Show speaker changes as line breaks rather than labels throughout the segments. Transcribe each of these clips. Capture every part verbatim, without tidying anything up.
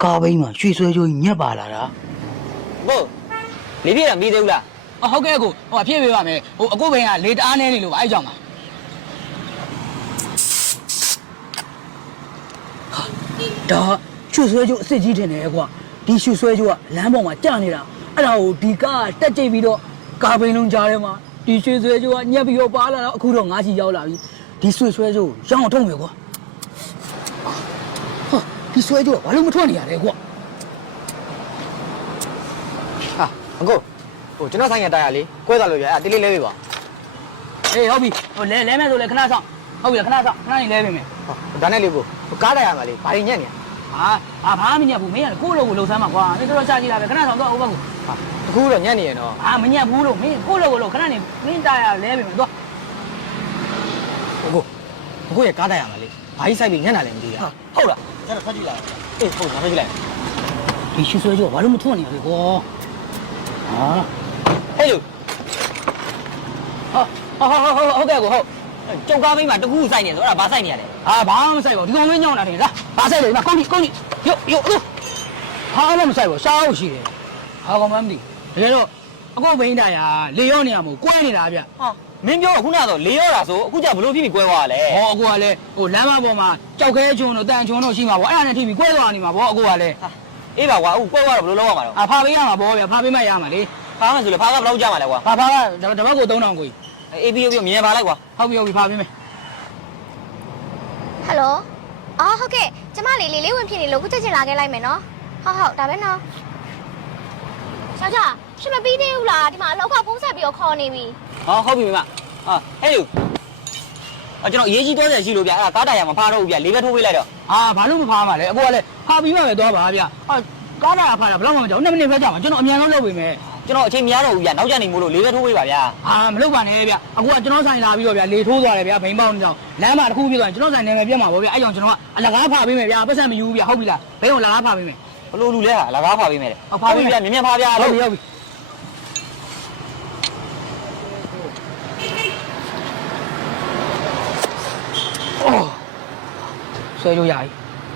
ကားဘိန်းမှာရွှေဆွဲကြိုးညက်ပါလာတာ
ကိုလေးပြည့်တာပြီးသေးဘူးလား
ဟုတ်ကဲ့ကိုဟိုအဖြစ်ပေးပါမယ်ဟိုအကိုဘိန်းကလေတအားနေနေလို့ပါအဲ့ကြောင့်ပါဒါရွှေဆွဲကြိုးအစ်စ်ကြီးတင်တယ်ကွာဒီရွှေဆွဲကြိုးကလမ်းပေါ်မှာကြာနေတာအဲ့ဒါကိုဒီကားတက်ကြိတ်ပြီးတော့ကားဘိန်းလုံးကြားထဲမှာဒီရွှေဆွဲကြိုးကညက်ပြီးတော့ပါလာတော့အခုတော့ငါးချီရောက်လာပြီဒီရွှေဆွဲကြိုးရောင်းအောင်ထုတ်မယ်ကွာဟာဒီဆွဲကြိုးကဘာလို့မထွက်နေရလဲကွာ
ဟာအကိုဟိုကျွန်တော်ဆိုင်ရတိုက်ရလေကွဲသွားလို့ပြအဲ့တေးလေးလဲပေးပါ
အေးဟုတ်ပြီဟိုလဲလဲမယ်ဆိုလဲခဏဆောင်ဟုတ်ပြီခဏဆောင်ခဏနေလဲပေးမယ်
ဟောဒါနဲ့လေးကိုကားတိုက်ရမှာလေဘာရင်ညက်နေ
ဟာအာဘာမှမညက်ဘူးမင်းကကိုယ့်လိုကိုလှုပ်ဆမ်းမှာကွာမင်းတို့တော့ကြာကြည့်လာပဲခဏဆောင်တော့ဥပ္ပကို
ဟာတခုတော့ညက်နေရနော်
အာမညက်ဘူးလို့မင်းကိုယ့်လိုကိုလှုပ်ခဏနေမင်းတာရလဲပေးမယ်သွား
အကိုအကိုရကားတိုက်ရမှာလေဘာကြီးဆိုင်ပြီးညက်လာလည်းမသိရဟုတ်လားကျွန်တော်ဖတ်ကြည့်လိုက်အေးဟုတ်ငါဖတ်ကြည့်လိုက်
ဒီရွှေဆွဲကြောဘာလို့မထွက်နေရလဲကွာဟာ
ဟဲ့လူ
ဟာဟာဟာဟုတ်ကဲ့ကိုဟုတ်
ကျုပ်ကားမိမှာတခုဆိုင်နေဆိုအဲ့ဒါဘာဆိုင်နေရလဲ
အာဘာမှမဆိုင်ပါဘူးဒီကောင်မင်းညောင်းလာတယ်လားဘာဆိုင်လဲဒီမှာကုန်ကြီးကုန်ကြီးရုပ်ရုပ်ဟာလည်းမဆိုင်ပါဘူးရှားအောင်ရှိတယ်ဟာကောင်မမသိတကယ်တော့အခုဘိန်းတာရလေရောနေရမို့ကွဲနေတာဗျ
ဟာမင်းပြောခုနကတော့လေးရောတာဆိုအခုကျဘလို့ဖြစ်ပြီးကွဲသွားတာလဲ
ဟောအကူကလည်းဟိုလမ်းမပေါ်မှာကြောက်ခဲချုံတို့တန်ချုံတို့ရှိမှာပေါ့အဲ့ဒါနဲ့ထိပြီးကွဲသွားနေမှာပေါ့အကူကလည်း
အေးပါကွာအခုကွဲသွားတော့ဘလို့လောက်ရမှာတော့
အာဖာပေးရမှာပေါ့ဗျာဖာပေးမှရမှာလေ
ဖားမှဆိုလေဖားကဘယ်လောက်ကြမှာလဲကွာ
ဖာဖာကတပတ်ကိုသုံးထောင်ကိုကြီး
အေးပြီးပြီးမြင်ပါလိုက်ကွာ
ဟုတ်ပြီဟုတ်ပြီဖာပေးမယ်
ဟယ်လိုအော်ဟုတ်ကဲ့ကျမလေးလေးလေးဝင်ဖြစ်နေလို့ခုချက်ချင်းလာခဲ့လိုက်မယ်နော်ဟုတ်ဟုတ်ဒါပဲနော်ယောက်ျားရှင်မပြီးသေးဘူးလားဒီမှာအလောက်ကဖုံးဆက်ပြီးတော့ခေါ်နေပြီ
ဟောဟုတ်ပြီမမဟာဟဲ့လူအကျွန်တော်ရေးကြီးတော့ရရှိလို့ဗျအဲ့ဒါကားတိုင်ရမှာဖားတော့ဘူးဗျလေးပဲထိုးပေးလိုက်တော့
အာဘာလို့မဖားမှာလဲအကူကလည်းဖာပြီးမှပဲသွားပါဗျာအာကားတာဖားတာဘယ်တော့မှမကြောက်နှစ်မိနစ်ပဲကြောက်မှာကျွန်တော်အမြန်ဆုံးလုပ်ပေးမယ်
ကျွန်တော်အချိန်မရတော့ဘူးဗျနောက်ကျနေမို့လို့လေးပဲထိုးပေးပါဗျာ
အာမလုပ်ပါနဲ့ဗျအကူကကျွန်တော်ဆိုင်လာပြီးတော့ဗျာလေထိုးသွားတယ်ဗျာဘိန်းပေါင်းကြောင်လမ်းမှာတစ်ခုပြသွားရင်ကျွန်တော်ဆိုင်နေမယ်ပြတ်မှာပေါ့ဗျာအဲ့ကြောင့်ကျွန်တော်ကအလကားဖားပေးမယ်ဗျာပတ်စံမယူဘူးဗျာဟုတ်ပြီလားဘိန်းကိုလကားဖားပေးမယ်
ဘလို့လူလဲဟာလကားဖားပေးမယ်လေဗျာမြင်မြင်ဖားဗျာ
ဟုတ်ပြီဟုတ်ပြီအော်ဆွဲကြရည်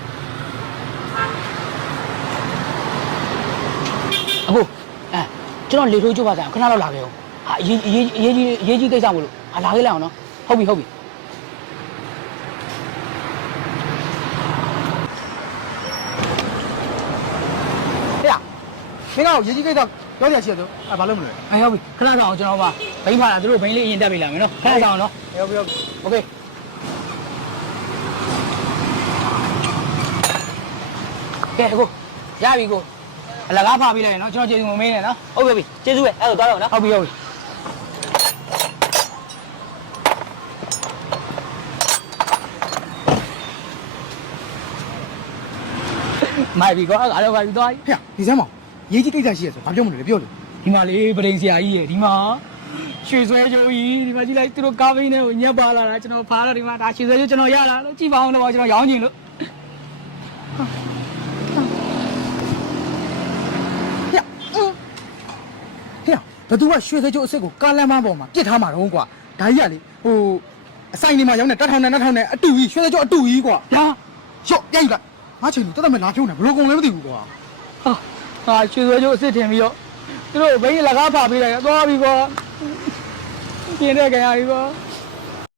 အခုအဲကျွန်တော်လေထိုးကြိုးပါဆိုင်ခဏတော့လာခဲ့အောင်ဟာအရေးအရေးအရေးကြီးအရေးကြီးကိစ္စမို့လို့ဟာလာခဲ့လိုက်အောင်နော်ဟုတ်ပြီဟုတ်ပြီ
ဟဲ့မင်းကရေကြီးကိစ္စပြောရချင်တယ်အဲဘာလို့မလဲ
အဲဟုတ်ပြီခဏဆောင်ကျွန်တော်ပါဘိန်းဖာတာသူတို့ဘိန်းလေးအရင်တက်ပြီလာမယ်နော်ခဏဆောင်နော်
ဟုတ်ပြီဟုတ်ပြီโอเค
ကဲအခုရပြီကိုအလကားဖာပေးလိုက်ရနော်ကျွန်တော်ကျေစုံမင်းနဲ့နော်
ဟုတ်ပြီကျေးဇူးပဲအဲ့တော့သွားတော့နော်
ဟုတ်ပြီဟုတ်ပြီမိုက်ပြီကွာအားတော့ပါပြီသွား
ဟဲ့ဒီစမ်းမရေကြီးကိစ္စရှိရဆိုဘာပြောမလို့လဲပြောလို့
ဒီမှာလေးပရိန်ဆရာကြီးရဒီမှာရွှေဆွဲကြိုးကြီးဒီမှာကြည့်လိုက်သူတို့ကားဘိန်းနဲ့ကိုညက်ပါလာတာကျွန်တော်ဖားတော့ဒီမှာဒါရွှေဆွဲကြိုးကျွန်တော်ရလာလို့ကြည့်ပါအောင်တော့ကျွန်တော်ရောင်းချင်လို့
ဟဲ့ဟဲ့ဘသူကရွှေစဲကျိုးအစ်စ်ကိုကားလမ်းမပေါ်မှာပြစ်ထားမှာတော့ကွာဒါကြီးကလေဟိုအဆိုင်နေမှာရောက်နေတက်ထောင်နဲ့တက်ထောင်နဲ့အတူကြီးရွှေစဲကျိုးအတူကြီးကွာဟာရှော့ရိုက်လိုက်ငါချင်လို့တက်တက်မဲ့လာဖြုံးနေဘလို့ကုန်လဲမသိဘူးကွာ
ဟာဟာရွှေဆွဲကြိုးအစ်စ်ထင်ပြီးတော့သူတို့ဘိန်းလကားဖားပေးလိုက်သွားပြီကွာပြင်းတဲ့ကြရပြီကွာ